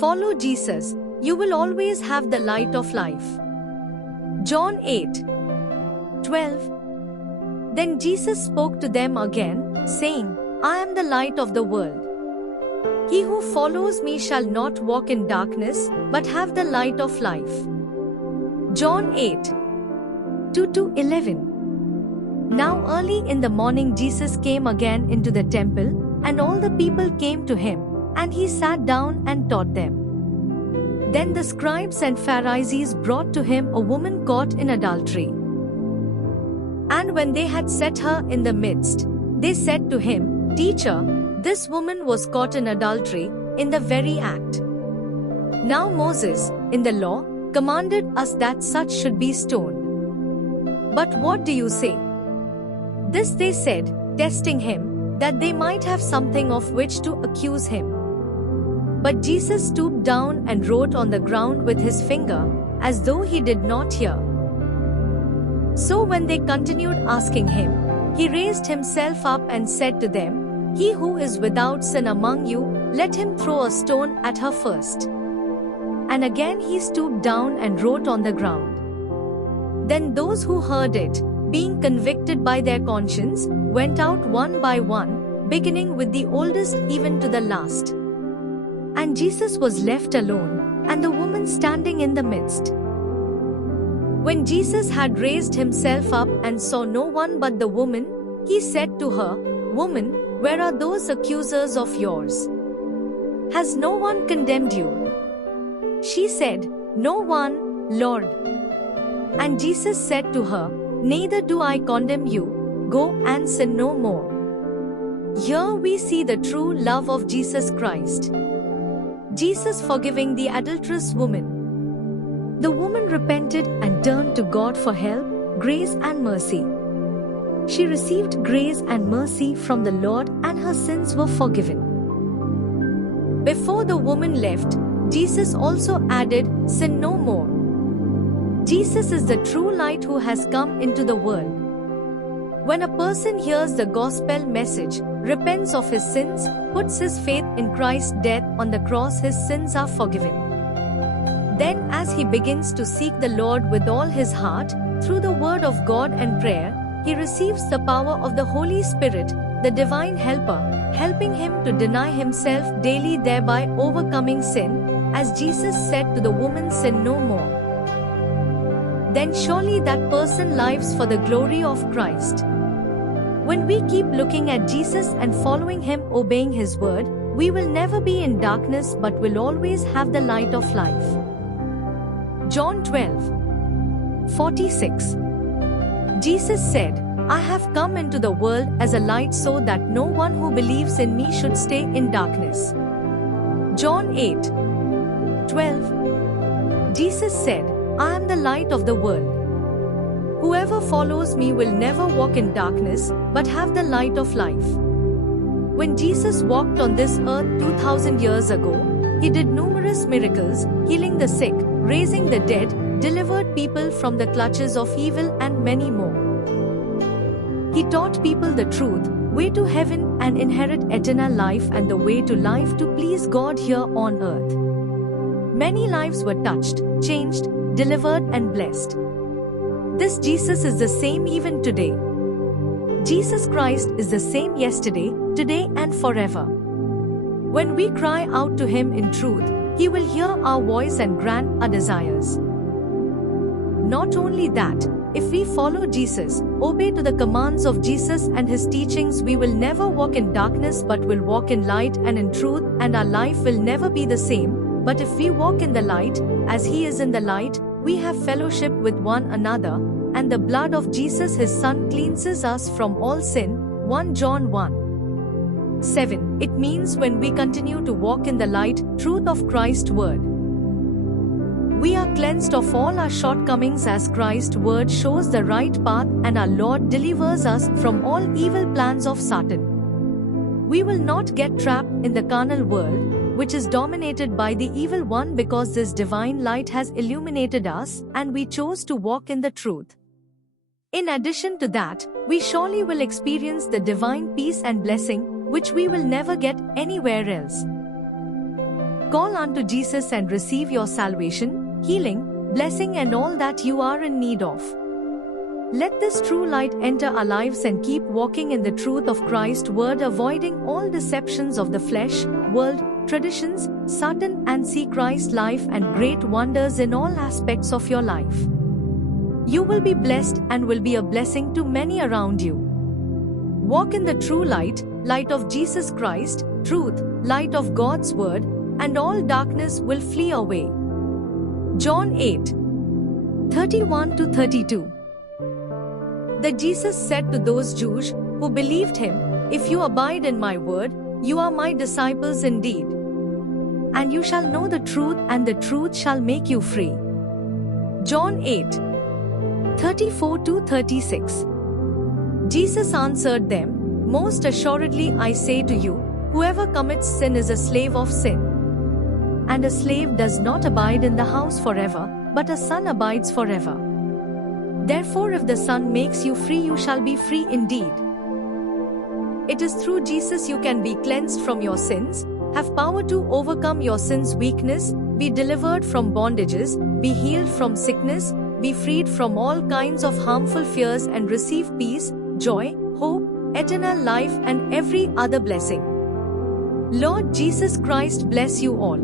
Follow Jesus, you will always have the light of life. John 8:12. Then Jesus spoke to them again, saying, I am the light of the world. He who follows me shall not walk in darkness, but have the light of life. John 8:2-11. Now early in the morning Jesus came again into the temple, and all the people came to him, and he sat down and taught them. Then the scribes and Pharisees brought to him a woman caught in adultery. And when they had set her in the midst, they said to him, Teacher, this woman was caught in adultery, in the very act. Now Moses, in the law, commanded us that such should be stoned. But what do you say? This they said, testing him, that they might have something of which to accuse him. But Jesus stooped down and wrote on the ground with his finger, as though he did not hear. So when they continued asking him, he raised himself up and said to them, He who is without sin among you, let him throw a stone at her first. And again he stooped down and wrote on the ground. Then those who heard it, being convicted by their conscience, went out one by one, beginning with the oldest even to the last. And Jesus was left alone, and the woman standing in the midst. When Jesus had raised himself up and saw no one but the woman, he said to her, Woman, where are those accusers of yours? Has no one condemned you? She said, No one, Lord. And Jesus said to her, Neither do I condemn you, go and sin no more. Here we see the true love of Jesus Christ. Jesus forgiving the adulterous woman. The woman repented and turned to God for help, grace and mercy. She received grace and mercy from the Lord, and her sins were forgiven. Before the woman left, Jesus also added, Sin no more. Jesus is the true light who has come into the world. When a person hears the gospel message, repents of his sins, puts his faith in Christ's death on the cross, his sins are forgiven. Then as he begins to seek the Lord with all his heart, through the word of God and prayer, he receives the power of the Holy Spirit, the divine helper, helping him to deny himself daily, thereby overcoming sin, as Jesus said to the woman, Sin no more. Then surely that person lives for the glory of Christ. When we keep looking at Jesus and following him, obeying his word, we will never be in darkness but will always have the light of life. John 12:46. Jesus said, I have come into the world as a light so that no one who believes in me should stay in darkness. John 8:12. Jesus said, I am the light of the world. Whoever follows me will never walk in darkness, but have the light of life. When Jesus walked on this earth 2000 years ago, he did numerous miracles, healing the sick, raising the dead, delivered people from the clutches of evil, and many more. He taught people the truth, way to heaven and inherit eternal life, and the way to life to please God here on earth. Many lives were touched, changed, delivered and blessed. This Jesus is the same even today. Jesus Christ is the same yesterday, today and forever. When we cry out to him in truth, he will hear our voice and grant our desires. Not only that, if we follow Jesus, obey to the commands of Jesus and his teachings, we will never walk in darkness but will walk in light and in truth, and our life will never be the same. But if we walk in the light, as he is in the light, we have fellowship with one another, and the blood of Jesus his Son cleanses us from all sin. 1 John 1:7. It means when we continue to walk in the light, truth of Christ's word, we are cleansed of all our shortcomings as Christ's word shows the right path, and our Lord delivers us from all evil plans of Satan. We will not get trapped in the carnal world, which is dominated by the evil one, because this divine light has illuminated us, and we chose to walk in the truth. In addition to that, we surely will experience the divine peace and blessing, which we will never get anywhere else. Call unto Jesus and receive your salvation, healing, blessing, and all that you are in need of. Let this true light enter our lives and keep walking in the truth of Christ's word, avoiding all deceptions of the flesh, world, traditions, Satan, and see Christ's life and great wonders in all aspects of your life. You will be blessed and will be a blessing to many around you. Walk in the true light, light of Jesus Christ, truth, light of God's word, and all darkness will flee away. John 8:31-32. That Jesus said to those Jews who believed him, "If you abide in my word, you are my disciples indeed. And you shall know the truth, and the truth shall make you free." John 8:34-36. Jesus answered them, "Most assuredly I say to you, whoever commits sin is a slave of sin. And a slave does not abide in the house forever, but a son abides forever. Therefore, if the Son makes you free, you shall be free indeed." It is through Jesus you can be cleansed from your sins, have power to overcome your sin's weakness, be delivered from bondages, be healed from sickness, be freed from all kinds of harmful fears, and receive peace, joy, hope, eternal life, and every other blessing. Lord Jesus Christ bless you all.